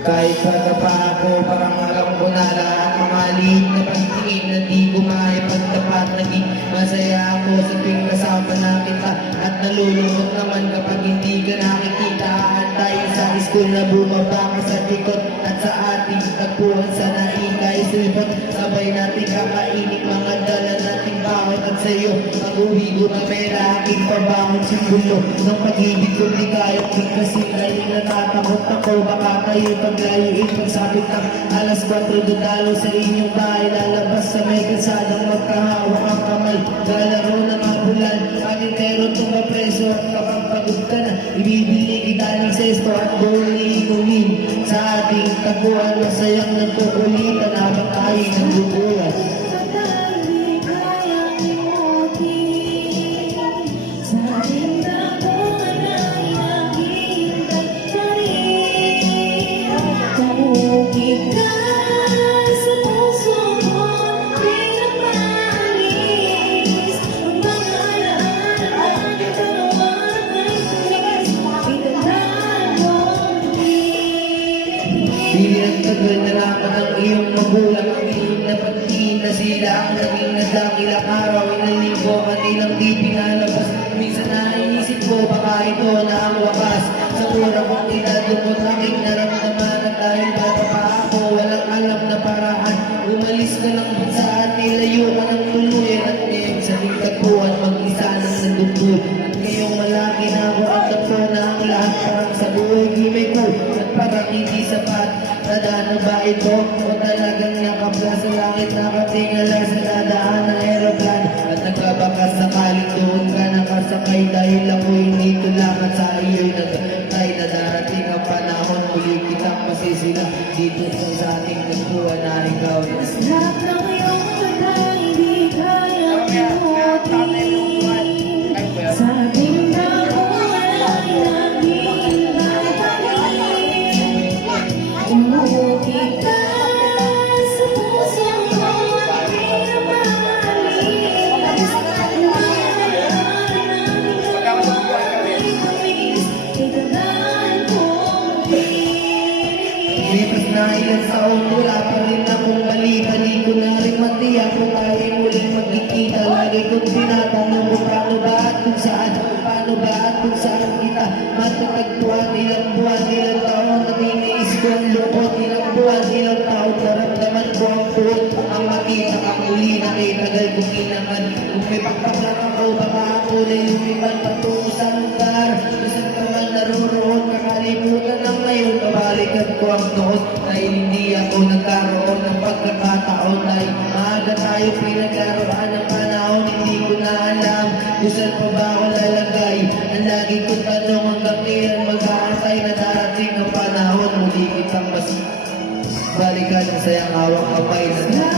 Kahit bata pa ako, parang alam ko na lahat. Mga liit na pagtingin na di ko maipagtapat. Naging masaya ako sa tuwing kasama na kita. At nalulungkot naman kapag hindi ka nakikita. Tayo sa school na bumaba ka sa likod. At sa ating tagpuan sa naikay sulpot. Sabay natin kakainin mga dala nating bawat. At sa'yo, pag-uwi ko na may aking pabawat simbolo ng pag-ibig ko di kayang bigkasin. Ay natatakot ako, baka tayo paglayuin. Pagsabit ng alas 4 dudalo sa inyong bahay. Lalabas sa may kalsadang magkahawak ang kamay. Lalaro ng abulan, aking meron itong mapreso. At kapag pagod ka na, ibibili kita ng sesto. At buling-ulin sa ating taguan. Masayang nagkukulitan habang tayo ng bubulan. Pinagtagal na laman ng iyong magulang. Ang na pagtingin na sila ang naging nadang ilang araw. Inaligo kanilang di pinalabas. Minsan naisip ko baka ito na ang wakas. Sa una kong inadumot aking naramdaman. At dahil bata pa ako, walang alam na paraan. Umalis ka ng bansaan, nilayo ka ng tuluyan. At ngayon sa tingtagpuan, mag-isa ng nandugtod. At ngayong malaki na ako at ako na ang lahat. Parang sa buhay gimay ko at parang hindi sapat. Nadaan ba ito o talagang nakapla sa langit? Nakatingala sa nadaan ng aeroplano. At nagkabakas sakaling doon ka nakasakay. Dahil ako'y nito lang at sa iyo'y nagtay. Na darating ang panahon, muli kitang masisila. Dito sa ating nagpuan na ikaw. Lahat ng iyong patay, di kaya pinutin. Sa ating nakuhan ay naging bataling. Umuwi ka sa puso mo at pinamalis. Lipas na ilang taon, wala pa rin akong bali-bali ko na rin matiyak kung tayo muling magkikita. Lagi kong tinatanong kung paano ba at kung saan, paano ba at kung saan kita matatagpuan. Ilang buwan, ilang taon, naniniis ko ang lukot. Ilang buwan, ilang taon, naramdaman ko ang puot. Ang makita kang uli na kay tagal kong inaman. Kung may pakpaklang ako, baka ako na lumipan patungo sa lugar. Isang kaman naroroon, kakalimutan ng ngayon. Kabalikan ko ang noon dahil hindi ako nagkaroon ng pagkakataon. Dahil maaga tayo pinagkaroon ng panahon. Hindi ko na alam kung saan pa ba ako lalagay. Ang lagi kong tanong hanggang kailan mag-aantay na darating ang panahon. Muli kitang mas balikan ang sayang hawak kamay na